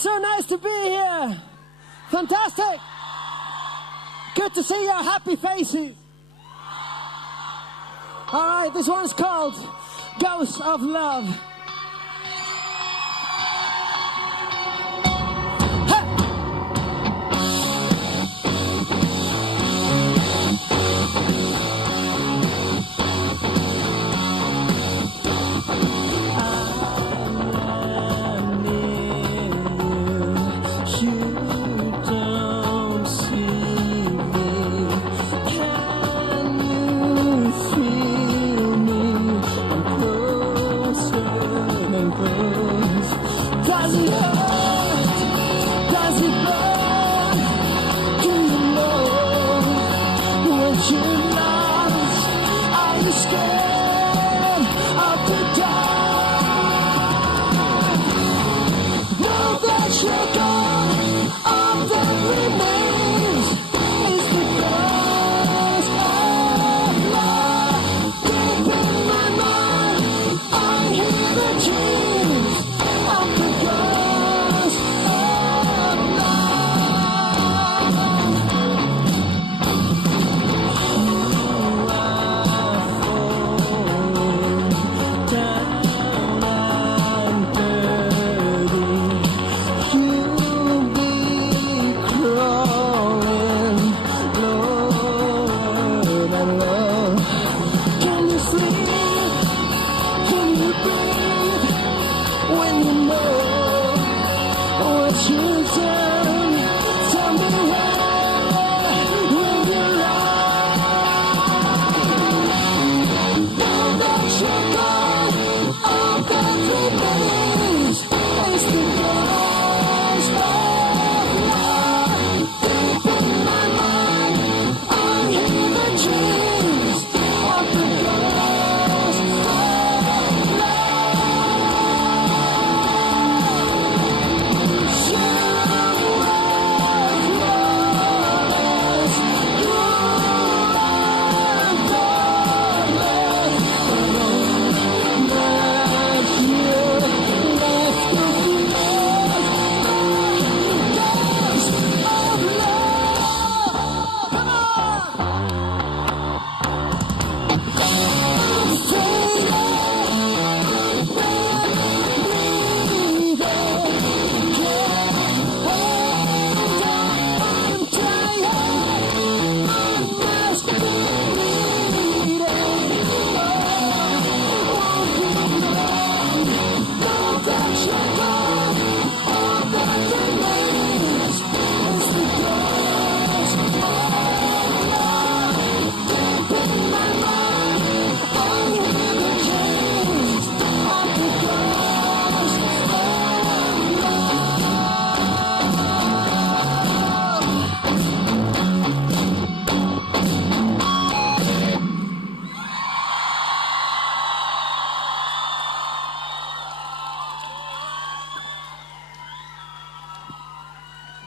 It's so nice to be here. Fantastic. Good to see your happy faces. All right, this one's called Ghost of Love. Closer.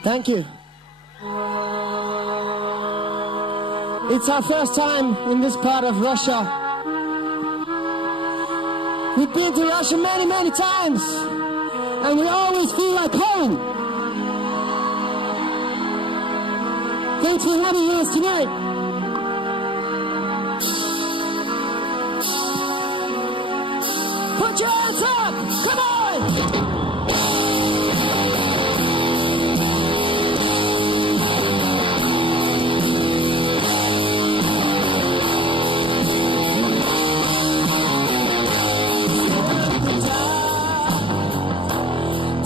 Thank you. It's our first time in this part of Russia. We've been to Russia many, many times, and we always feel like home. Thanks for having us tonight. Put your hands up! Come on!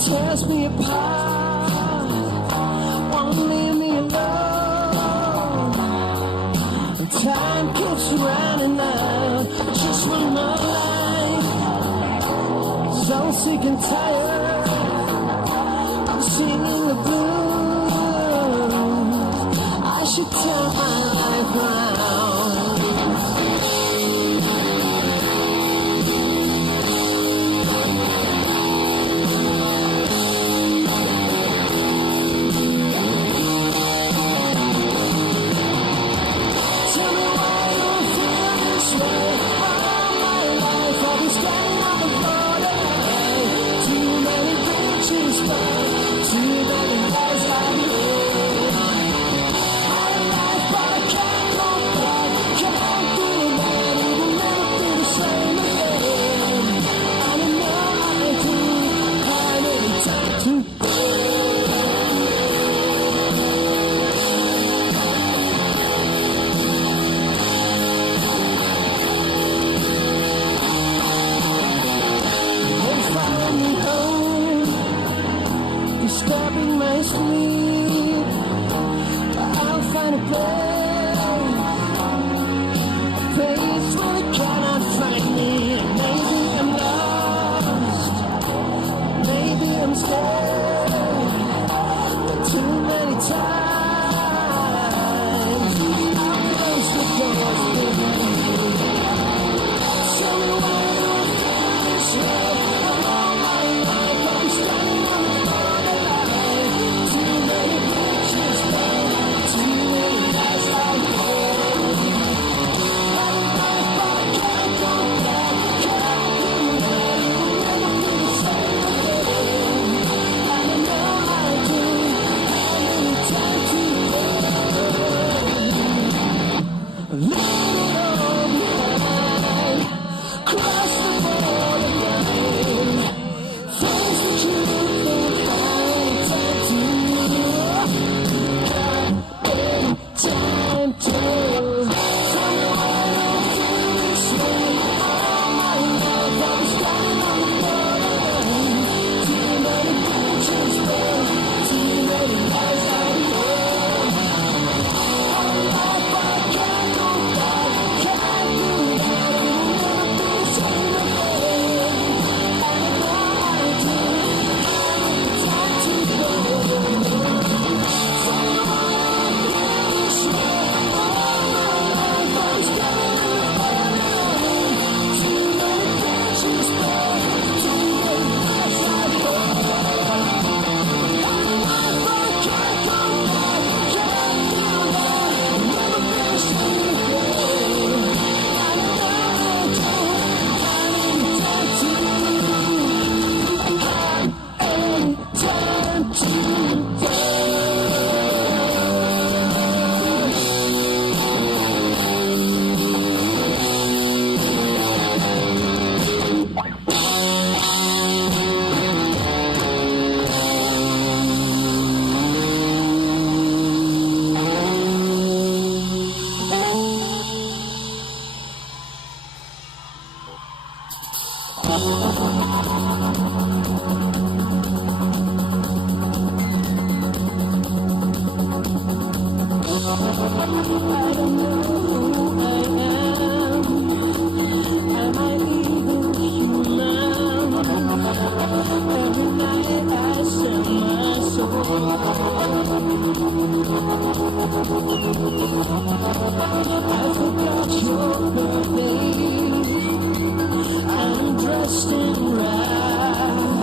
Tears me apart, won't leave me alone. The time keeps running out, just one more life. So sick and tired, I'm singing the blues. I should turn my life around. Disturbing my sleep, I'll find a place where you cannot find me. Maybe I'm lost, maybe I'm scared, but too many times I'm close to yours. Show me where to finish up. All my life I'll be standing on the I forgot your birthday. I'm dressed in red.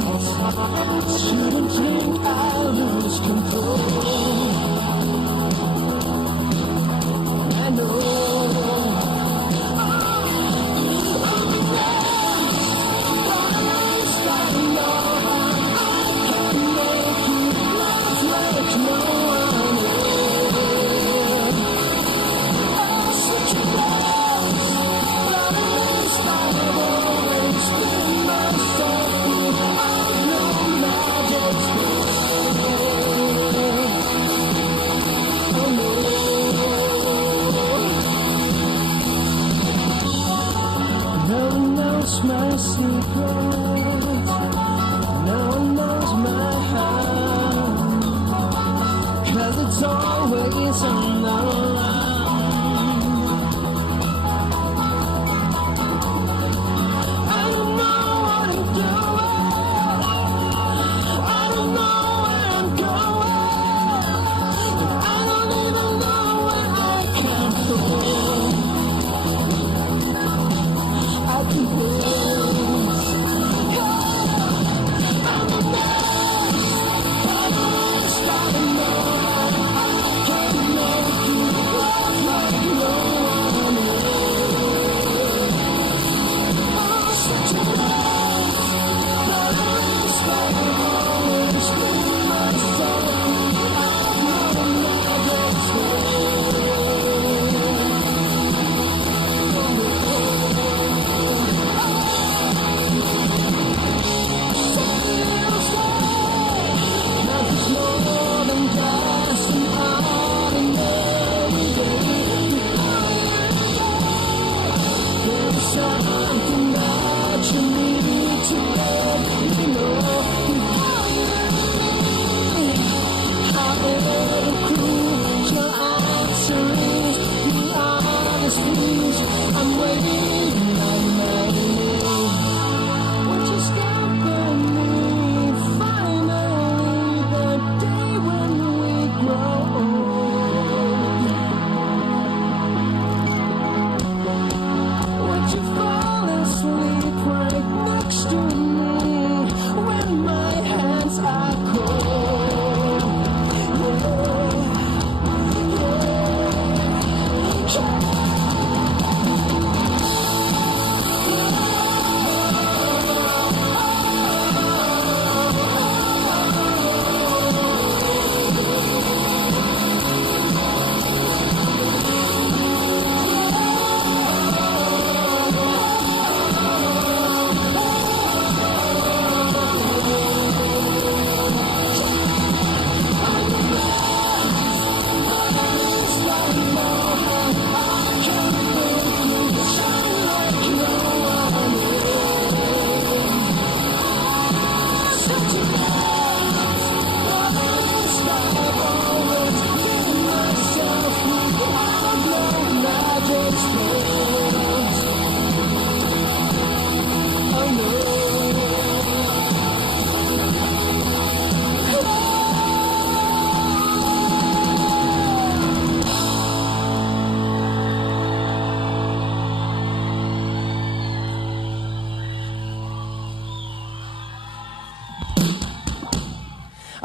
my secret. No one knows my heart, 'cause it's always on the run. I don't know what I'm doing, I don't know where I'm going, I don't even know where I can go. I can lose. I'm a mess, I'm a mess, I know I can't make you love like no one else. I'm such a mess, but at least I always leave myself. I'm not another something that you need to let me know. However cruel your answer is, be honest please, I'm waiting on my knees. Won't you stop by me, finally, the day when we grow old? Would you fall asleep right next to me when my hands are cold?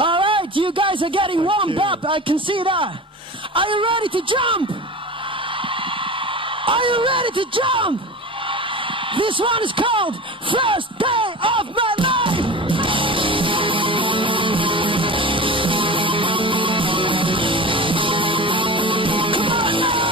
All right, you guys are getting warmed up. I can see that. Are you ready to jump? Are you ready to jump? This one is called First Day of My Life. Come on now.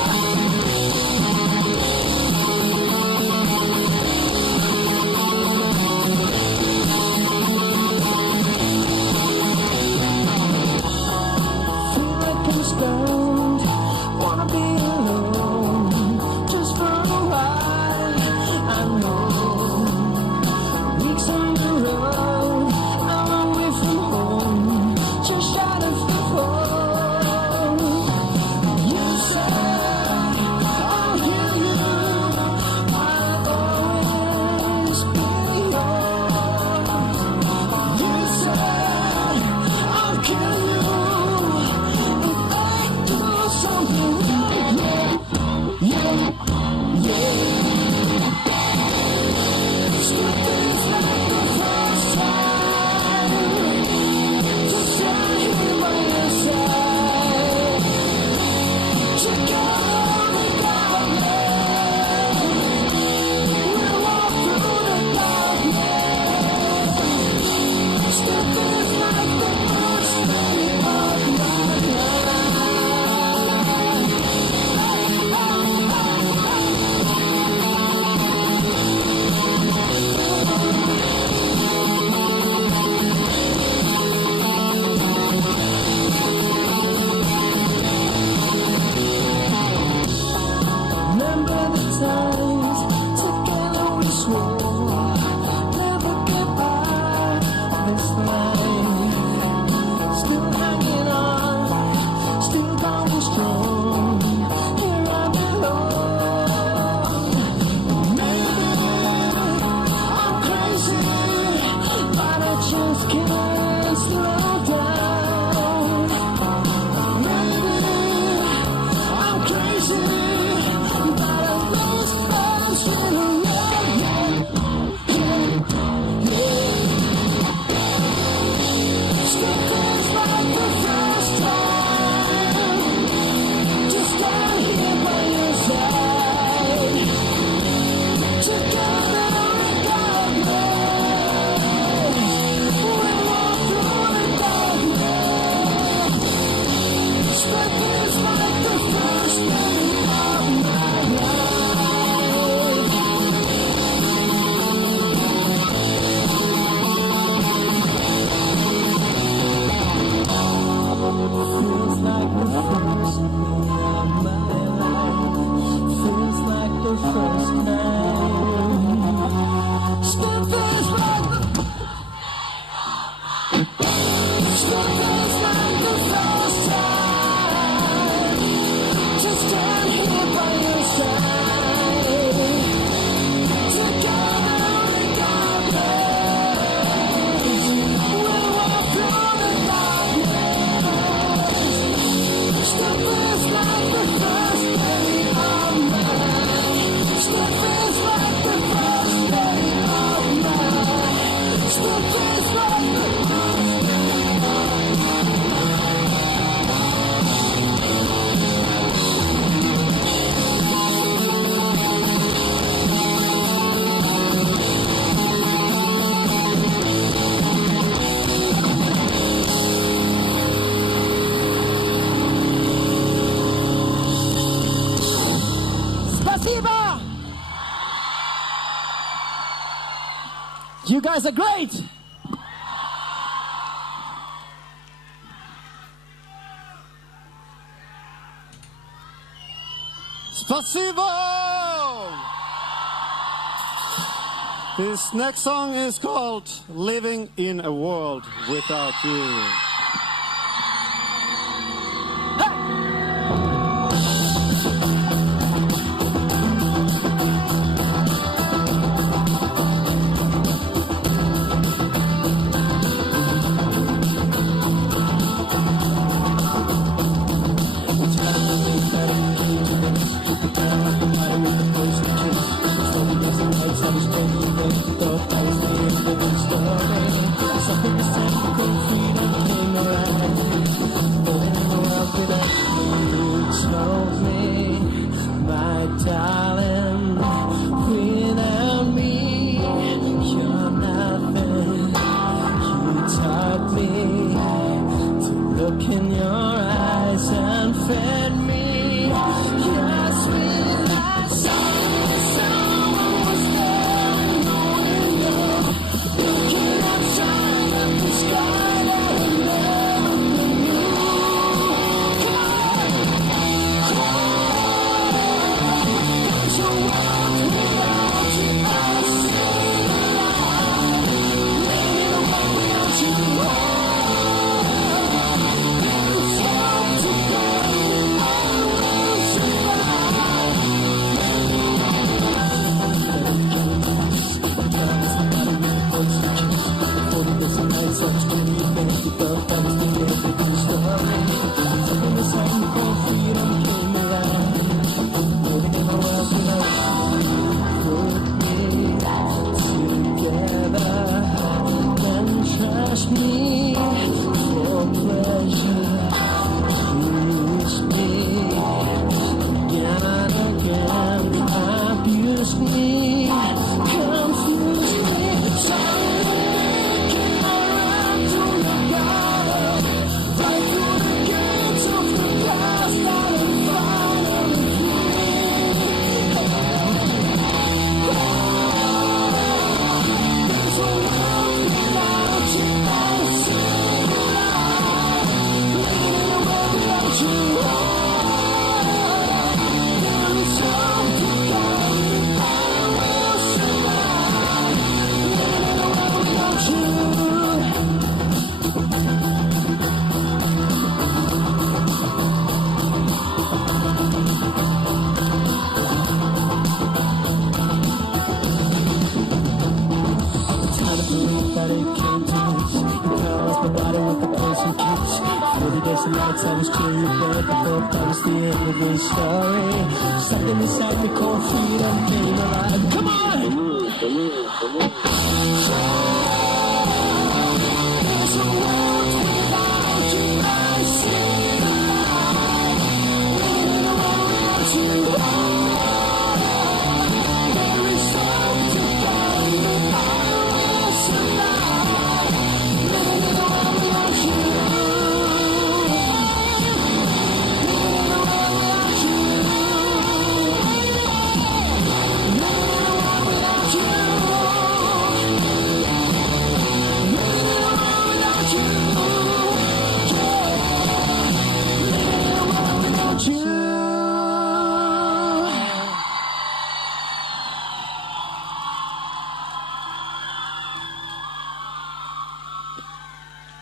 Feel like I'm stoned, wanna be alone, just for a while. I know weeks on the road. You guys are great! Spasibo! This next song is called Living in a World Without You.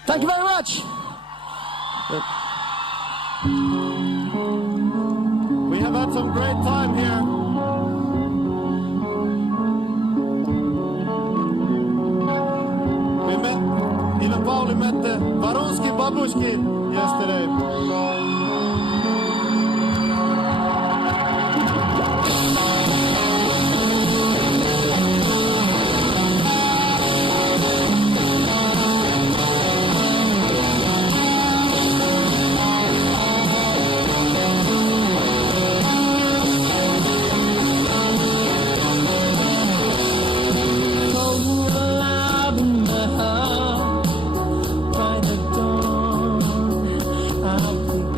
Thank you very much. We have had some great time here. Even Pauli met the Varuski Babushki yesterday. By the dawn of the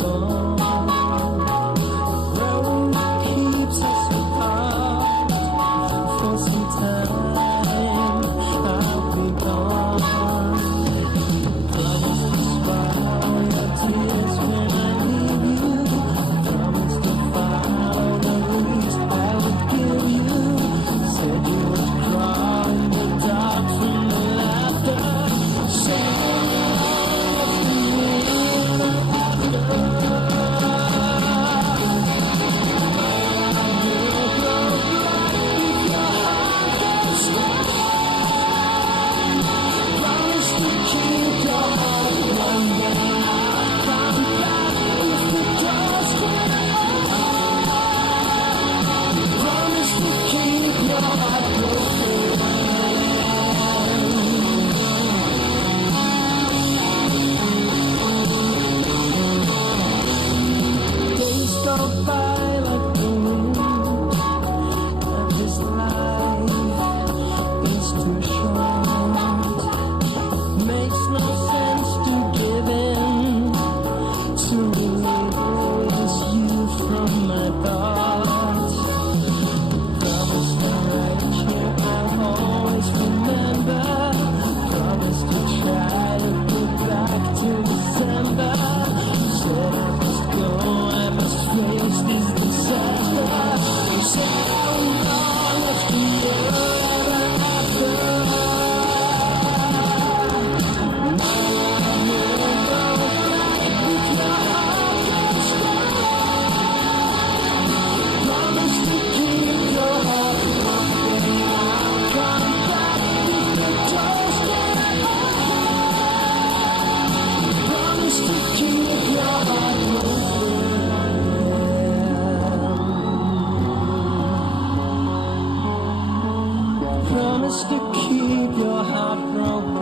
Promise to keep your heart broken.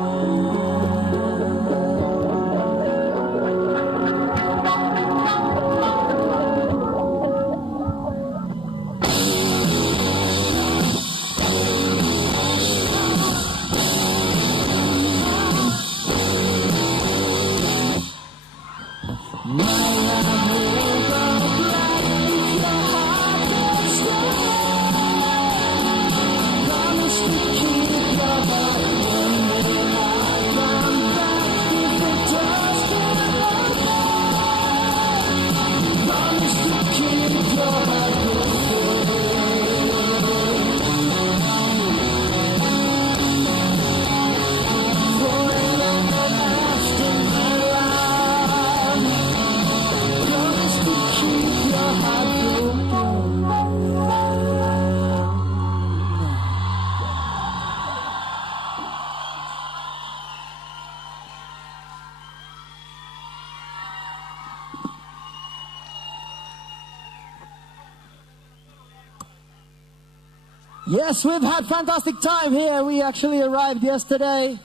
Yes, we've had fantastic time here. We actually arrived yesterday.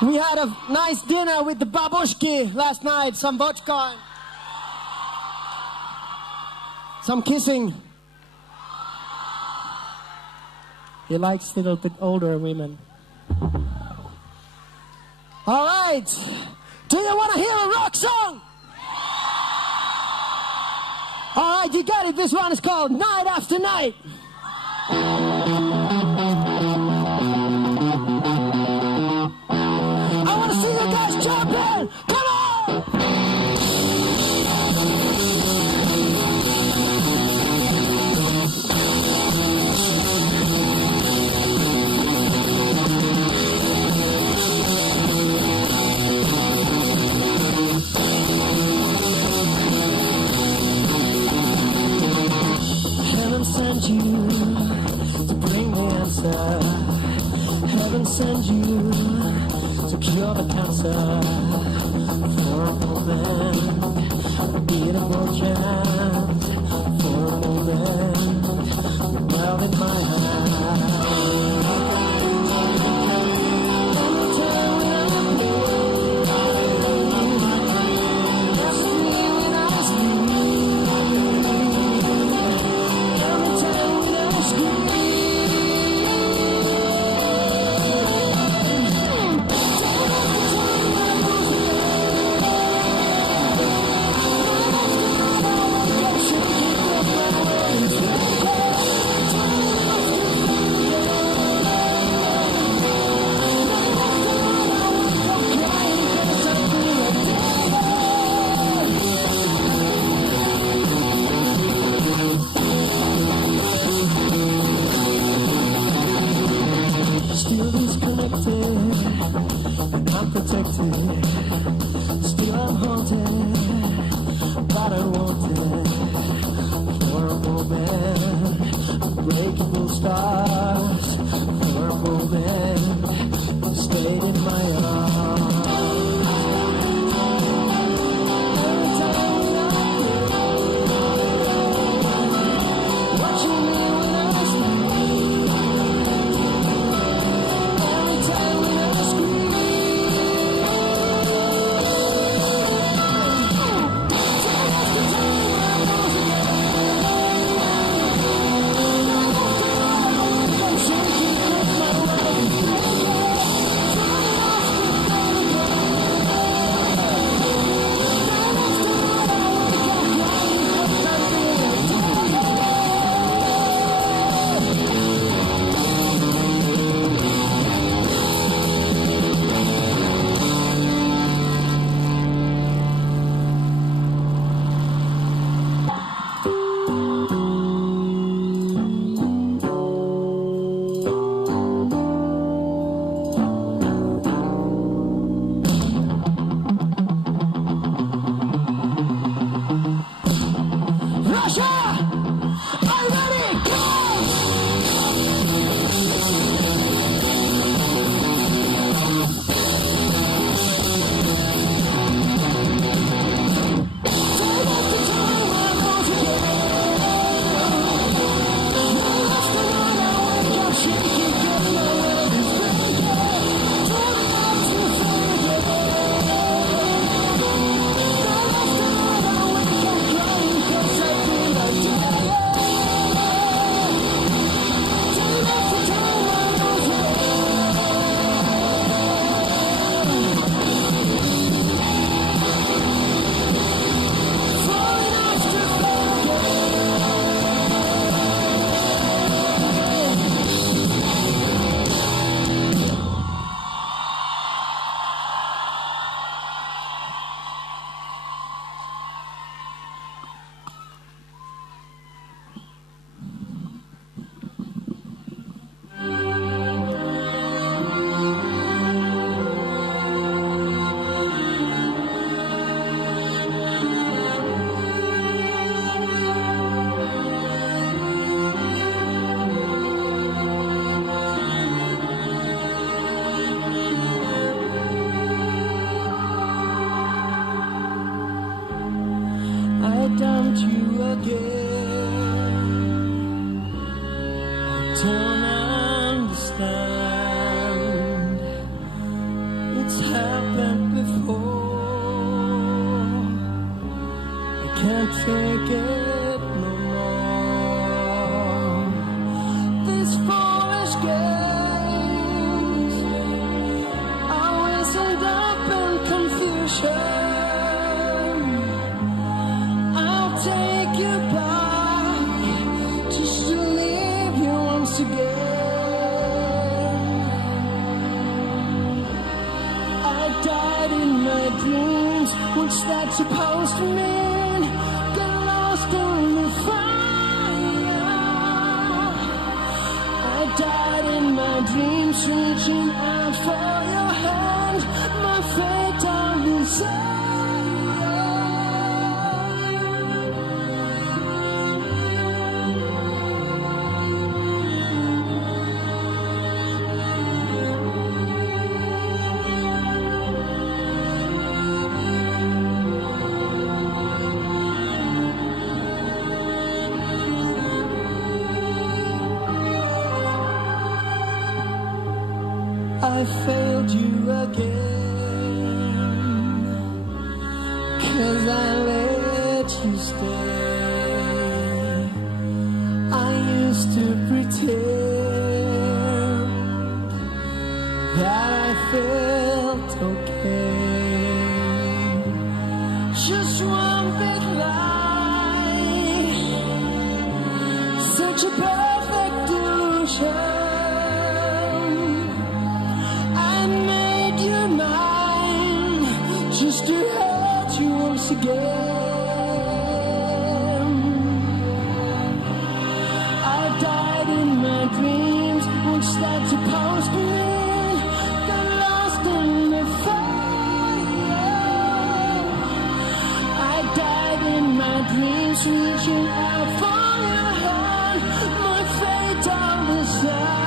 We had a nice dinner with the babushki last night, some vodka, some kissing. He likes a little bit older women. All right. Do you want to hear a rock song? All right, you got it. This one is called Night After Night. I want to see you guys jump in. Come on! Heaven sent you to bring the answer. Heaven sent you to cure the cancer. For a moment, a beautiful chance. For a moment, you melt in my heart. Still disconnected, I'm protected. Still I'm haunted, but I wanted. For a moment, unbreakable stars. For a moment, you stayed in my arms. Watching me when I sleep. Every time when I scream. don't understand. It's happened before. I can't take it no more. These foolish games always end up in confusion. I'll take you back just to leave you once again. I died in my dreams. What's that supposed to mean? Get lost in the fire. I died in my dreams, reaching out for your hand. My fatal desire. I failed you again, 'cause I let you stay. I used to pretend that I felt okay. Just one big lie, such a perfect illusion. Just to hurt you once again. I died in my dreams. What's that supposed to mean? Got lost in the fire. I died in my dreams, reaching out for your hand. My fatal desire.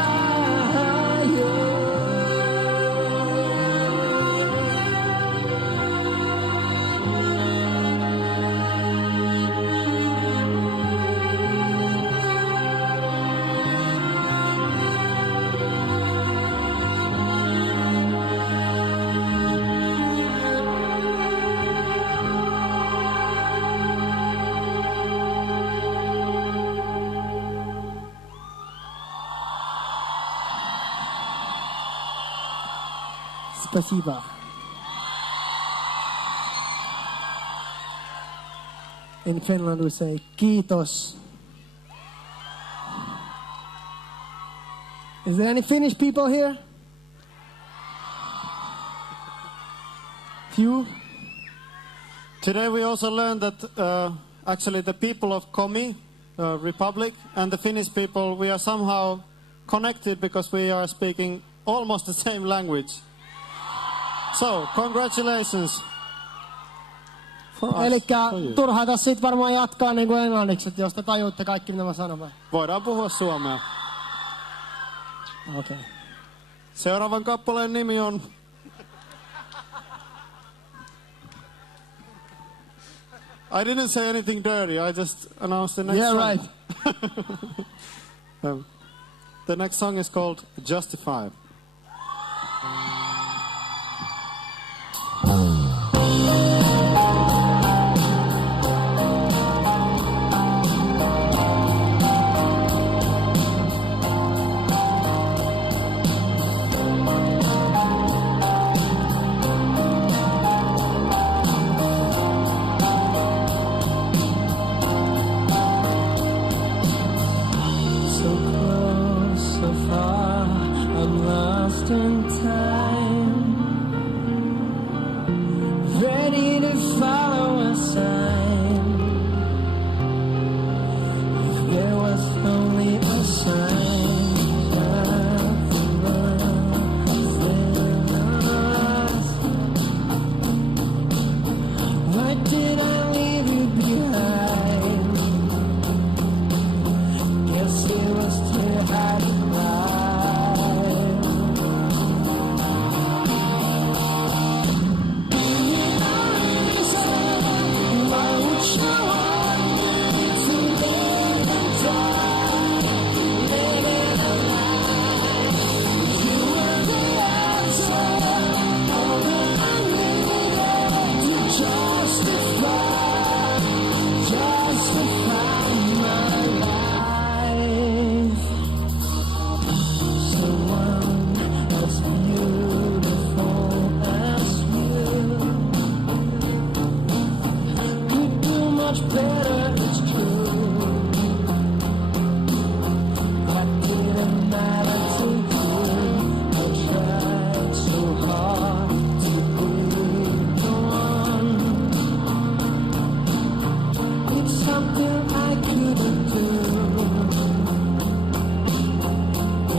Спасибо. In Finland we say kiitos. Is there any Finnish people here? Few? Today we also learned that actually the people of Komi Republic and the Finnish people, we are somehow connected because we are speaking almost the same language. So, congratulations. Elikkä turhaa tässä sit varmaan jatkaa niin kuin englanniksi, että jos te tajuutte kaikki mitä mä sanon. Voidaan puhua suomea. Okei. Okay. Seuraavan kappaleen nimi on... I didn't say anything dirty, I just announced the next song. Yeah, right. The next song is called Justify. So close, so far, I'm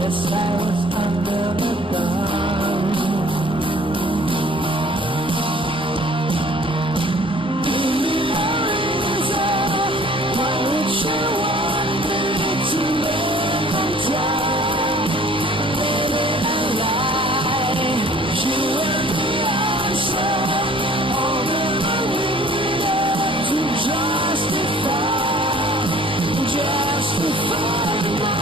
Yes, I was under the gun. Give me a reason why would you want me to live and die? Living a lie. You were the answer. All that I needed to justify my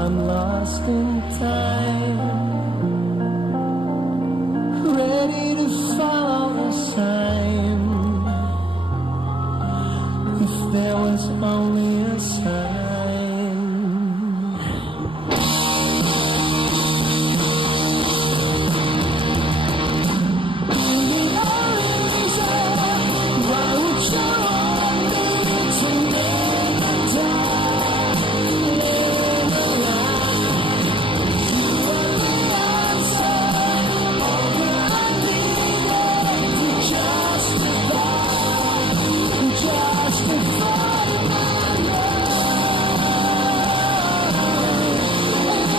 I'm lost in time, ready to follow the sign. If there was only a sign. Give me a reason, why would you want me to live and die? Live a lie. You were the answer, all that I needed to justify my love.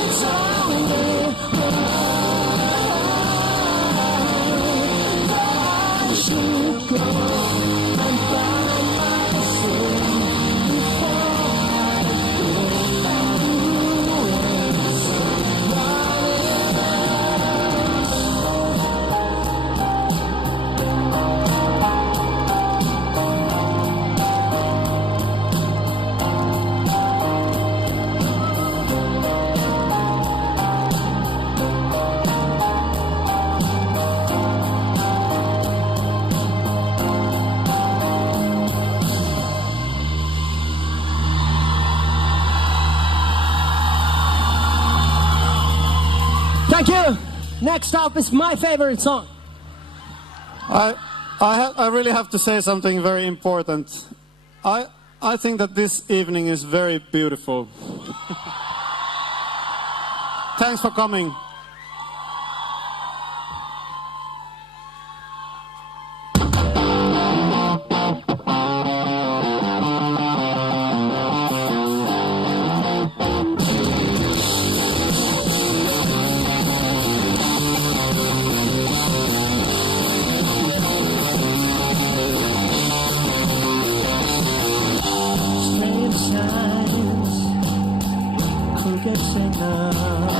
It's only that I should go and find myself before I go and ruin Thank you. Next up is my favorite song. I really have to say something very important. I think that this evening is very beautiful. Thanks for coming. Strange signs, crooked signals,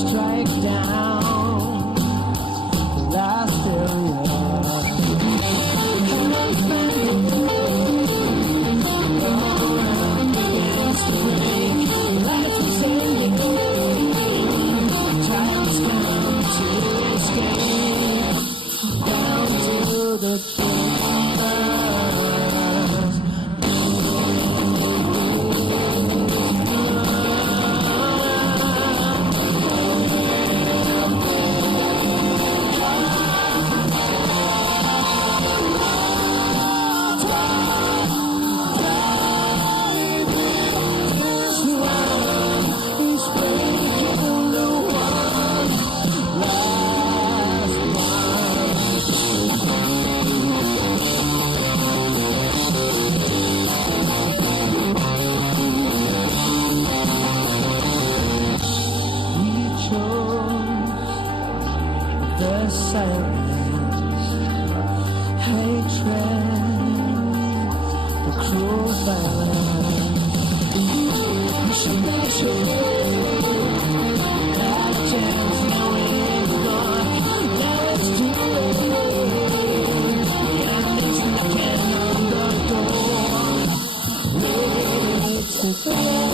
strike down the last area. Lights were singing, time's come to escape down to the chambers. The silence, hatred, the cruel violence. We should make sure that a chance now is gone. Now it's too late. And it's knocking on the door. Ready to fail.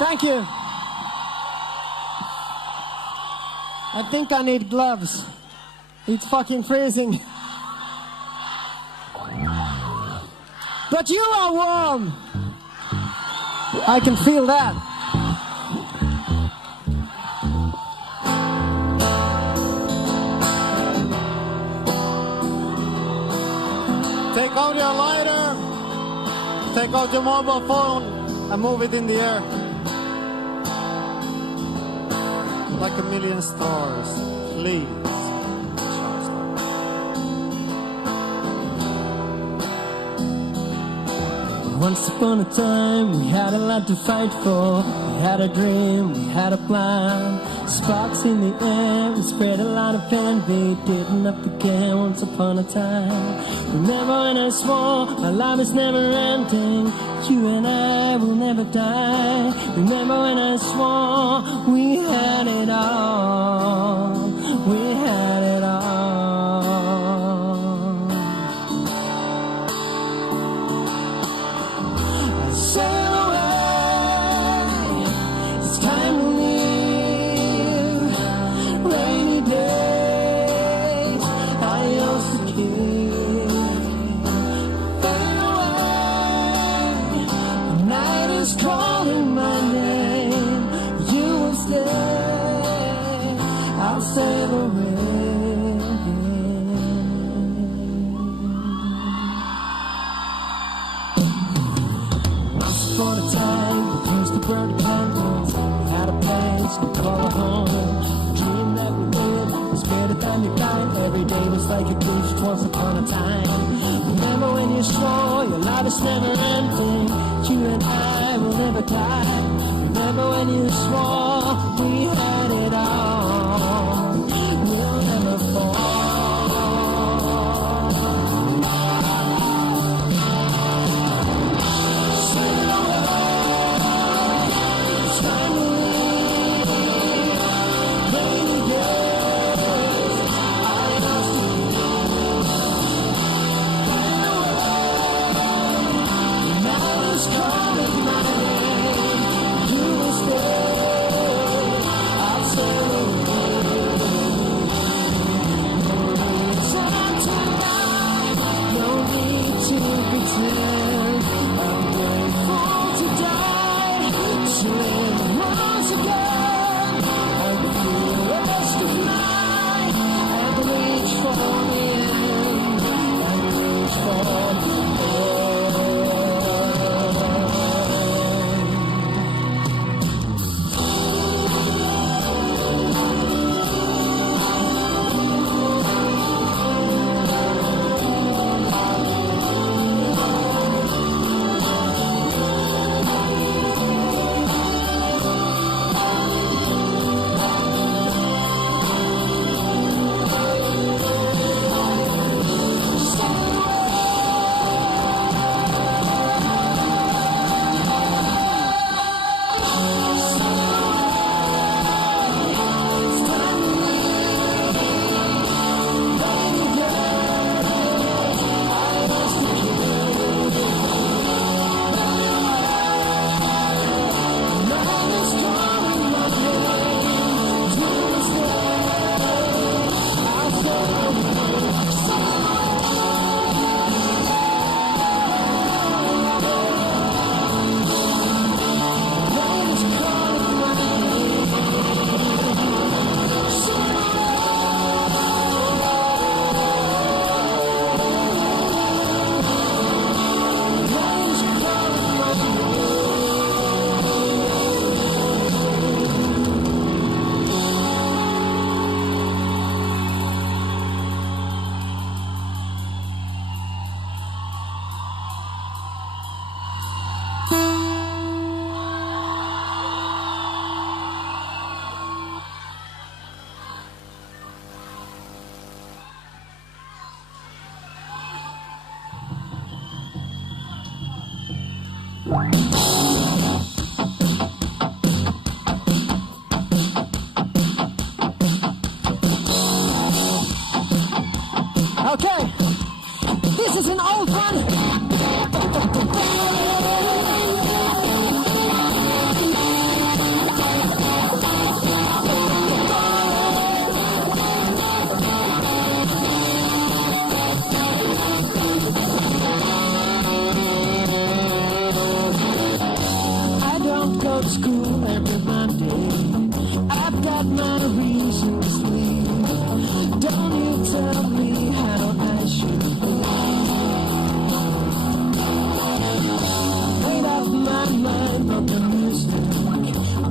Thank you. I think I need gloves. It's fucking freezing. But you are warm. I can feel that. Take out your lighter, take out your mobile phone and move it in the air. Like a million stars, please. Once upon a time, we had a lot to fight for. We had a dream, we had a plan. Sparks in the air, we spread a lot of pain. We didn't have to care once upon a time. Remember when I swore our love is never ending? You and I will never die. Remember when I swore we had it all. We had it all. Sail away, it's time to leave. Rainy days I used to keep. Fade away, the night is calling my name. You will stay, I'll sail away. For the time, we used to burn candles. We had a place we call a home. The dream that we lived was better than you died. Every day was like a gift once upon a time. Remember when you swore your love is never ending? You and I will never die. Remember when you swore we had it all. We'll never fall. I'm grateful to die, to live Okay, this is an old one. I don't go to school every Monday. I've got my reasons to leave. Don't you tell me how I should be. Made up my mind about the music.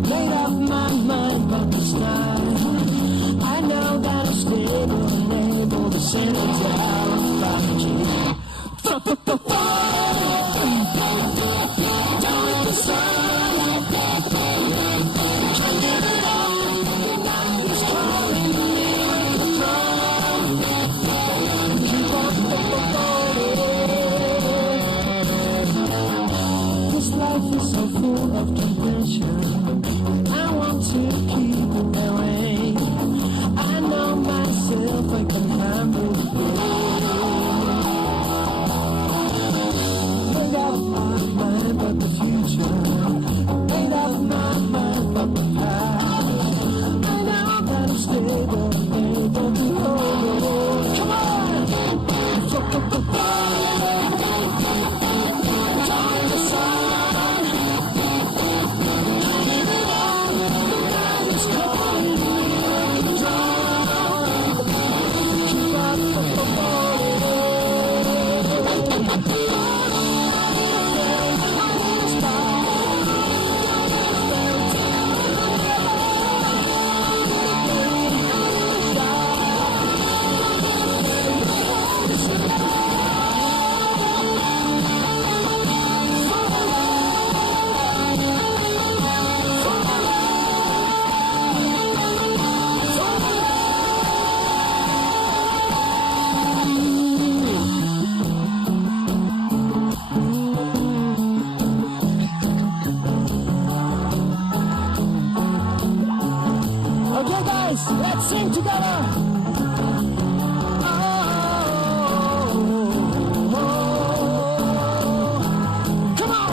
Made up my mind about the style. I know that I'm stable and able to send it down by the key. Down in the sun. Life is so full of convention. I want to keep it that way. I know myself, I can handle it. Made up my mind about the future. Made up my mind about the past. I know that I'm stable, able to hold it. Come on! Okay, guys, let's sing together. Come on.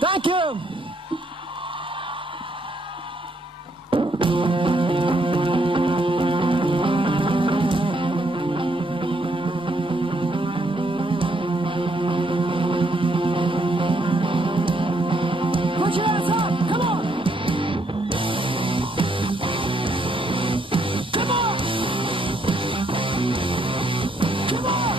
Thank you. Put your hands up. Come on. Come on. Come on.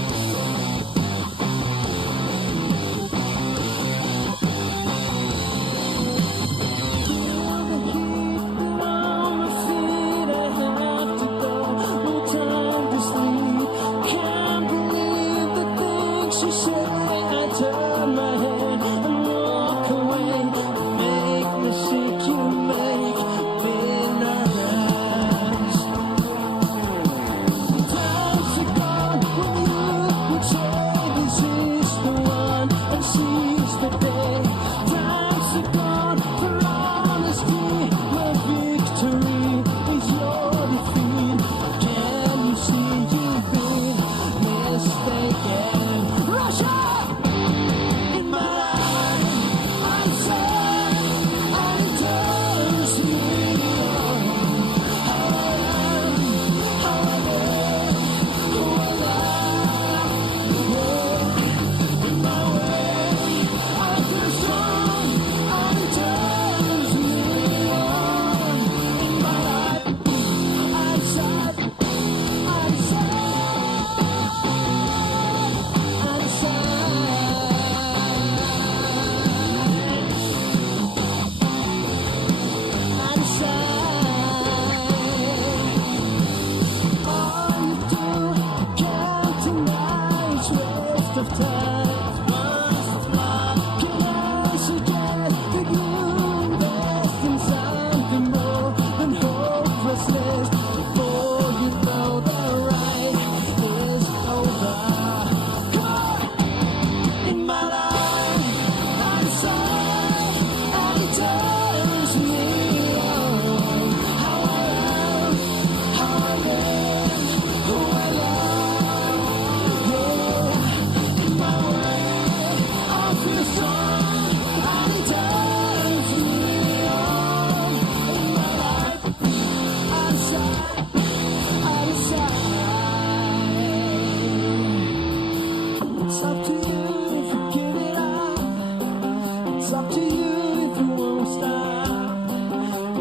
It's up to you if you won't stop.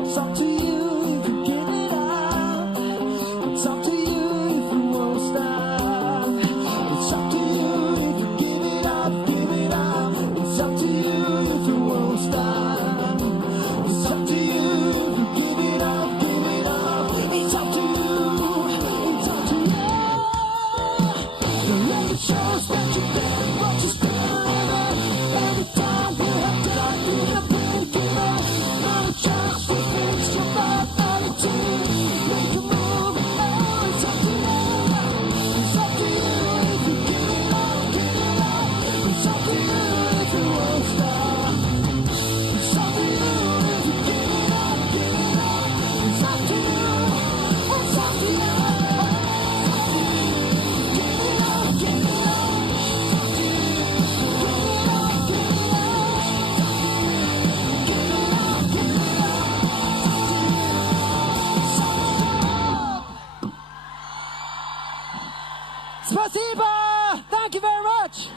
It's up to you if you give it up. It's up to you if you won't stop. It's up to you if you give it up, give it up. It's up to you if you won't stop. It's up to you if you give it up, give it up. It's up to you, it's up to you. Let it show that you're there, but you're still living. Every time you have done, you have been given. Not a chance to fix your personality. Make a move, oh, it's up to you. It's up to you if you give it up, give it up. It's up to you if you won't stop. It's up to you if you give it up, give it up. It's up to you, it's up to you. Give it up, give it up. Spasiba! Thank you very much.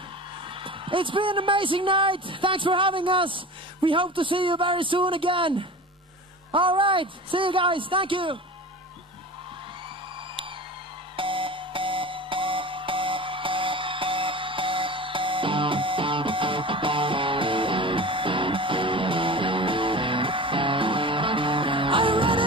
It's been an amazing night. Thanks for having us. We hope to see you very soon again. All right. See you guys. Thank you. Are you ready?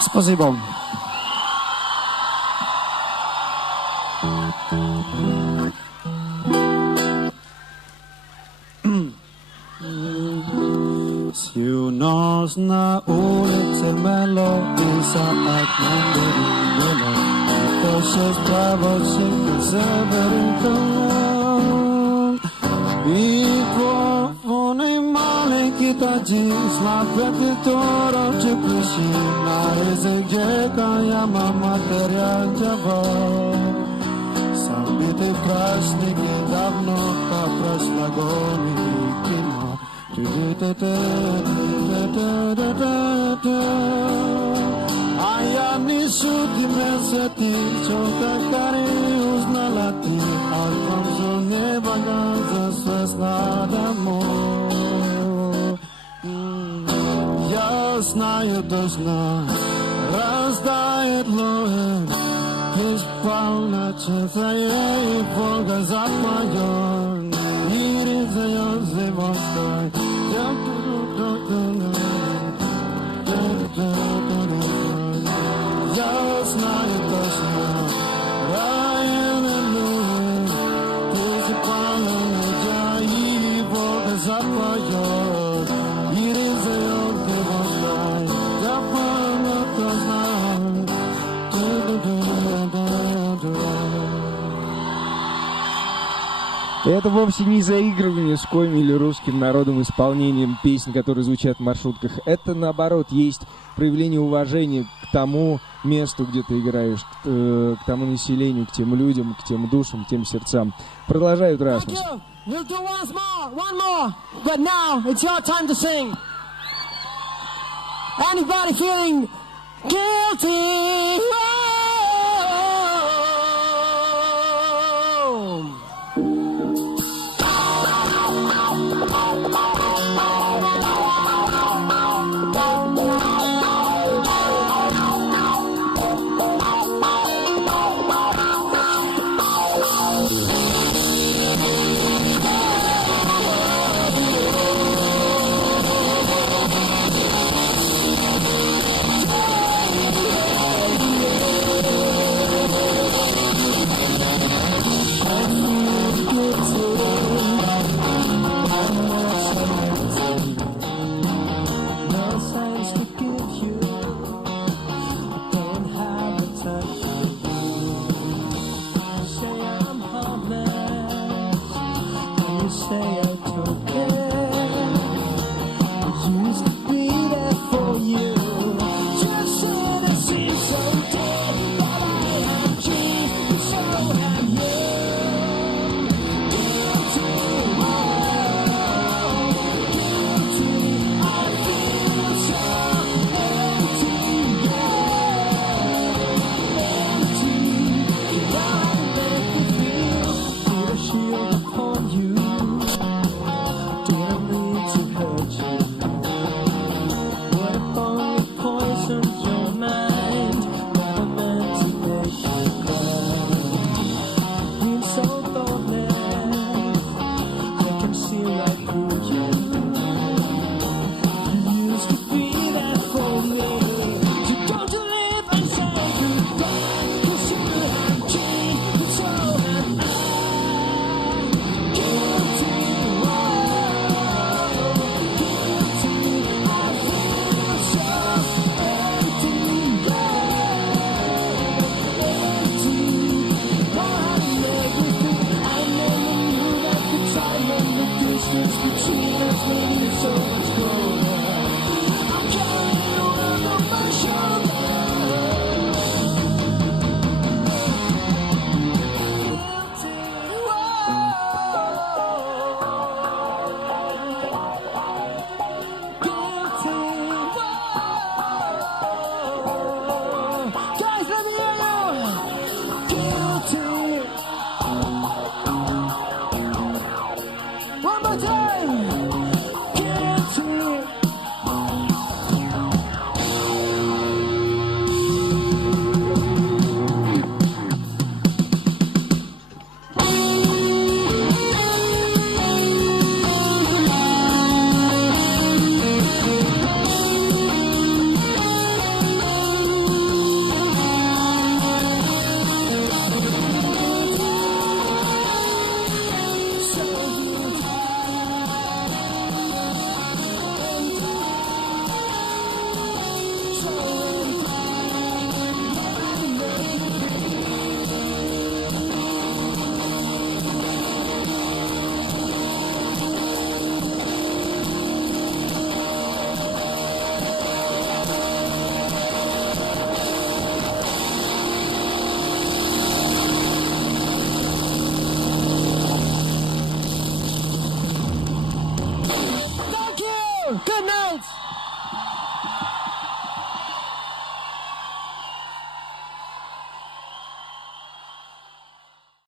Спасибо. Всю ночь на улице мело, и saat mandiri melo, to sprawo się zaberką. I płofony maleńki tadzi, slapety toro czy pryszina, język dzieka, ja mam materiał. Sam bity krasny niedawno, ta prasna goni kino. A ja nie szutimy se ty, czołka kary uznala ty, a komzu nie bagaza swe snadamo. Ja znаю точно, раздает лоем, есть полна часа ей Бога запоет, и резает зимой. Я знаю точно, рай на луне, ты запала на и Бога запоет, и резает зимой. Я полна точно. Это вовсе не заигрывание с коми или русским народом исполнением песен, которые звучат в маршрутках. Это, наоборот, есть проявление уважения к тому месту, где ты играешь, к тому населению, к тем людям, к тем душам, к тем сердцам. Продолжают Расмус. We'll do one more, but now it's your time to sing. Anybody feeling